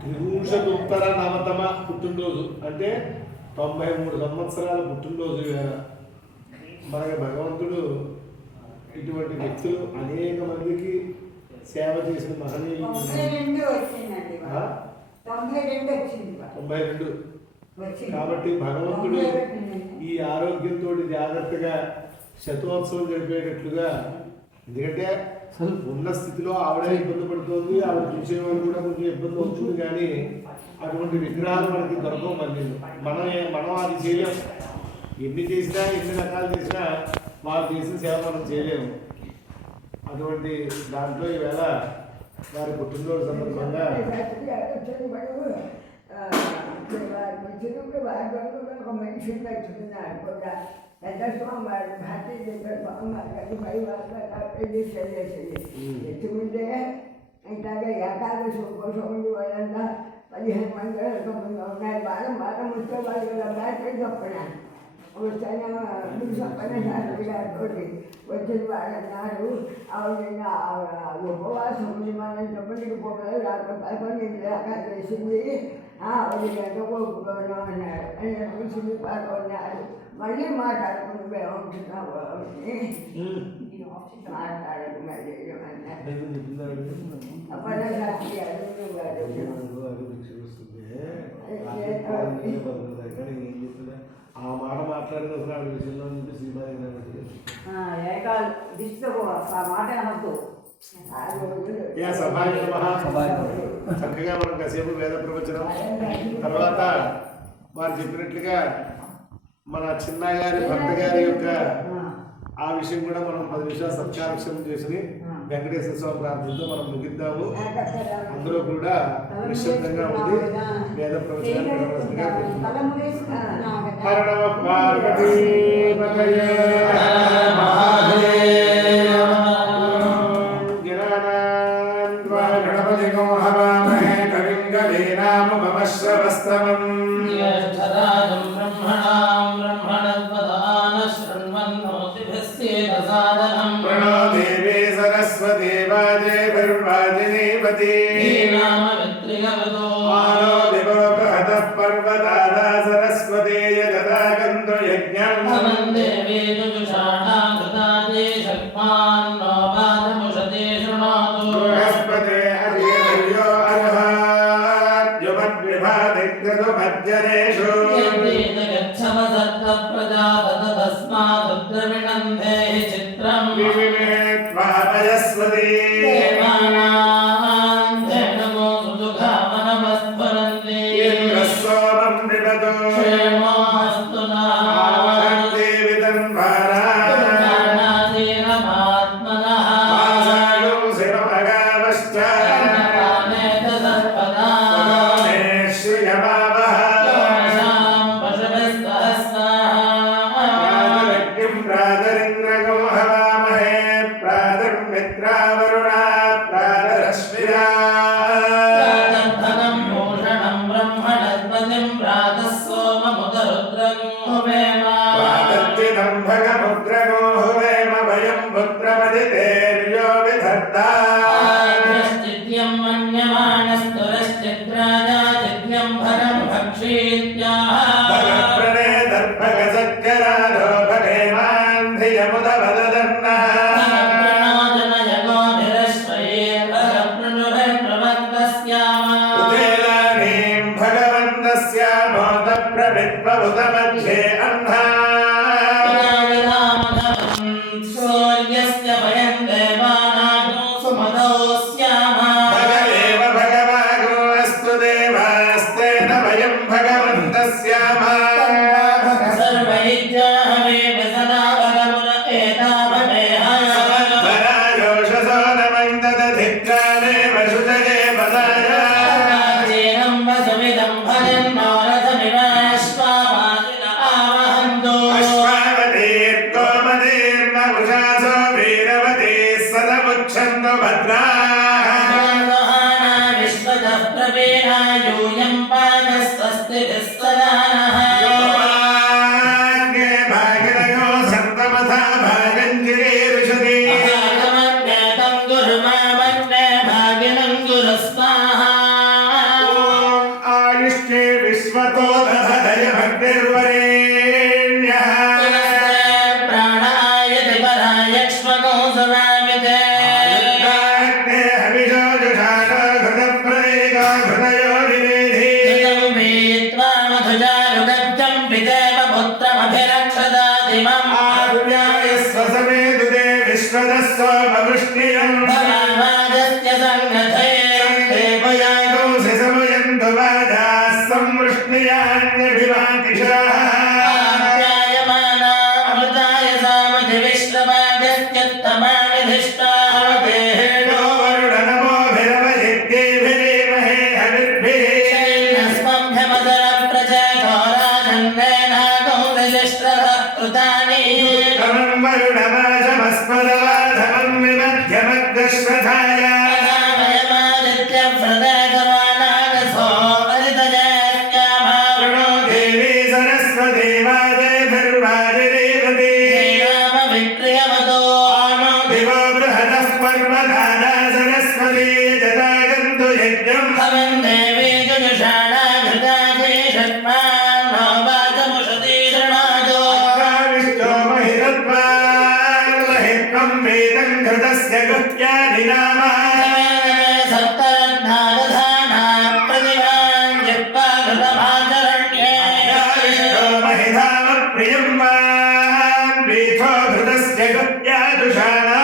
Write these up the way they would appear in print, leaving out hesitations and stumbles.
త్రిభూషోత్తర నవతమ పుట్టినరోజు అంటే 93 సంవత్సరాల పుట్టినరోజు వేళ మనకి భగవంతుడు ఇటువంటి వ్యక్తులు అనేక మందికి సేవ చేసిన మహనీయులు 92 కాబట్టి భగవంతుడు ఈ ఆరోగ్యంతో జాగ్రత్తగా శతోత్సవం జరిపేటట్లుగా, ఎందుకంటే ఉన్న స్థితిలో ఆవిడ ఇబ్బంది పడుతుంది, ఆవిడ చూసేవాళ్ళు కూడా కొంచెం ఇబ్బంది అవుతుంది. కానీ అటువంటి విగ్రహాలు మనకి దొరకవు. మనం అది చేయలేము. ఎన్ని చేసినా ఎన్ని రకాలు చేసినా వాళ్ళు చేసిన సేవ మనం చేయలేము. అటువంటి దాంట్లో ఈవేళ వారి పుట్టినరోజు సందర్భంగా ఒక మనిషి పెద్ద స్వామివారు భారతీయ స్వామివారు 5 ఎత్తుకుంటే ఇట్లాగే ఏకాదశి ఉపశోములు వాళ్ళంతా 15 మంది 9 ఉన్నాయి. వారం వస్తే వాళ్ళు బ్యాటరీ చెప్పినాను వస్తాను చెప్పిన శాస్త్రి గారితో వచ్చిన వాళ్ళు అన్నారు, ఆవిడ ఉపవాసం ఉంది, మనం 9కి పోగలరు, రాత్రి 11 దాకా చేసింది, ఆవిడ ఎంత కోరుకోను అన్నాడు. ఆయన కూర్చుని పాల్గొన్నారు. మళ్ళీ మాట్లాడుకుని మేము ఉంటున్నాము మాట్లాడకు మళ్ళీ అప్పటి శాస్త్రి గారు ఆ మాట మాట్లాడిన విషయంలో చక్కగా మనం కాసేపు వేద ప్రవచనం తర్వాత వారు చెప్పినట్లుగా మన చిన్న గారి భర్త గారి యొక్క ఆ విషయం కూడా మనం 10 నిమిషాలు సత్కారక్షం చేసి వెంకటేశ్వర స్వామి ప్రార్థనతో మనం ముగిద్దాము. అందరూ కూడా నిశ్శబ్దంగా ఉంది వేద ప్రవచనం प्रणो देवी सरस्वती वाजे भर्वाजिनीपति मानो दिवो बृहतः पर्वतारा सरस्वती यजता गन्धो यज्ञम् बृहस्पते अर्यो अर्हाद्युमद्विभादिग्रतु मध्यरेषु स्वामिते हविषो जुषाणो घृतप्रदेको घृतयो निवेधि घृतं पीत्वा मधुजारुगब्जं पितेव पुत्रमभिरक्षदादिमम् आज्ञाय स्वसमेदुदे विश्वदस्व भवृष्णियम् भवाजस्य सङ्गते देवयागो सिसमयन्तु वाजाः संवृष्णियान्यभिवातिषाः आप्यायमानामृताय सामधि विश्ववाजस्त्युत्तमानि धिष्ठाः देहेणो वरुणनमोभिरवजित्येभिरेमहे हविर्भिः शैलस्मभ्यमदरप्रचेतो राजन्नेनागौदशिश्रवः कृतानि तमं वरुणवाचमस्मदवाधवं विमध्यमग्रश्रथाय अनामयमादित्यव्रतगवानागसो अरितजयत्याभावृणो देवी सरस्वती वाजेभिर्वाजिरेवती श्रीरामविप्रियवतो आनो दिवो बृहतः पर्वताना सरस्वती जतागन्तु यज्ञम् भवन् देवी जुजुषाणा घृताजे षट्मान्नो वाचमुषति शृणादो विष्णो महितत्वान् वेदं घृतस्य गुह्यानि नाम सप्तरत्नादधाना प्रतिभान् जिह्वा घृतमाचरण्ये विष्णो महिधाम प्रियं मां वीथो घृतस्य गुह्यादुषाणा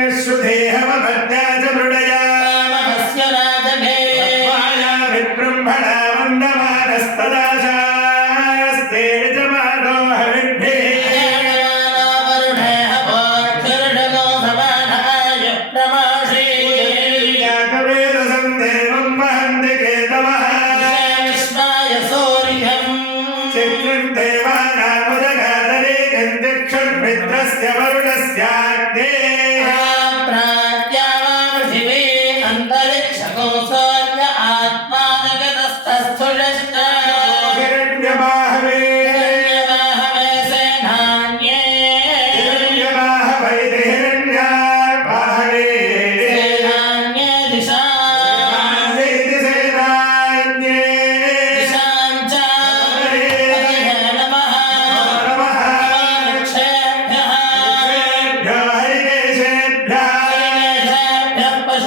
वर्णश्रुधेहमभद्या च मृडया विब्रह्मणा वन्दमानस्तदाशास्ते यजमानो हविर्भिः यातवेदसं देवं वहन्ति केतवः चित्रं देवानामुदगादरे गन्धिक्षुर्मित्रस्य वरुणस्याग्ने हिरण्यबाहवे हिरण्यबाहवै हिरण्याबाहवे सेनान्ये नमः सर्वदेव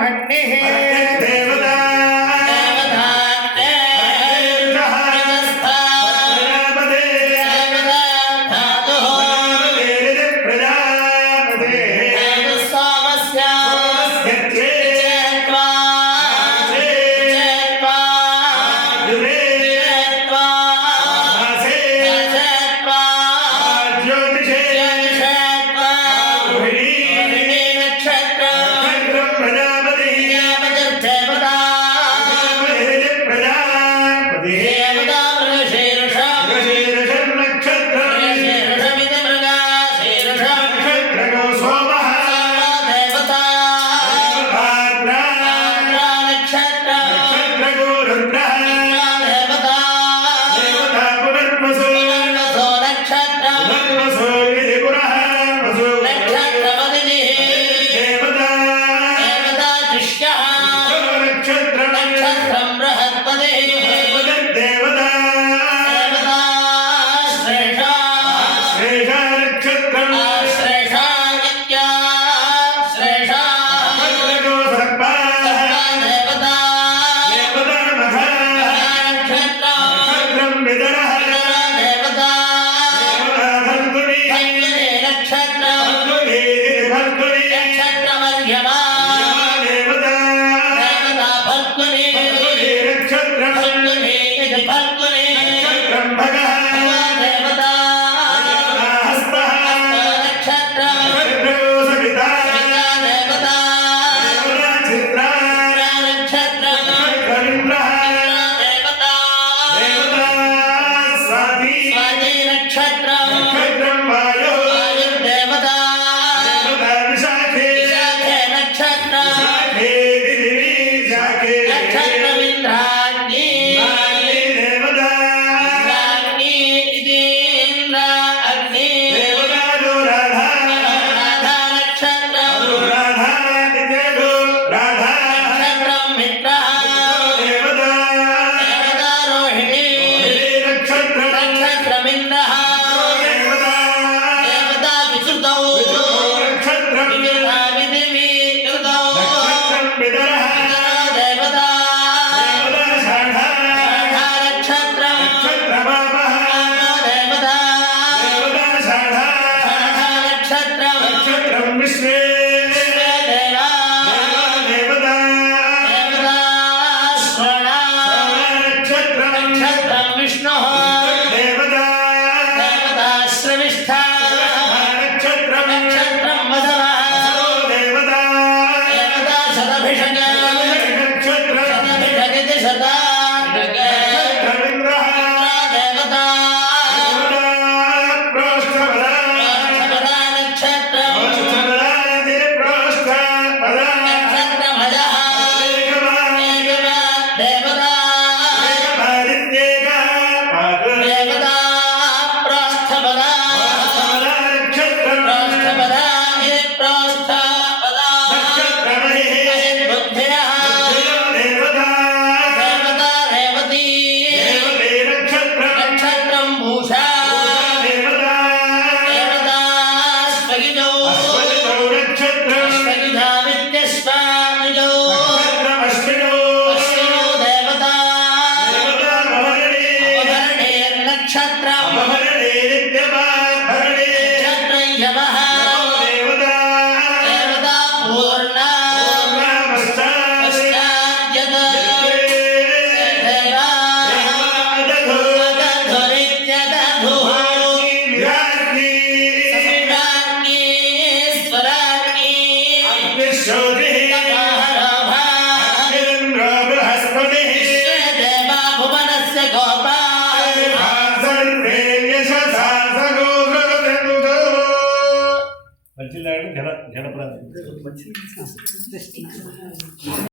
ब्रह्मण्यः देवता జనప్రతినిధి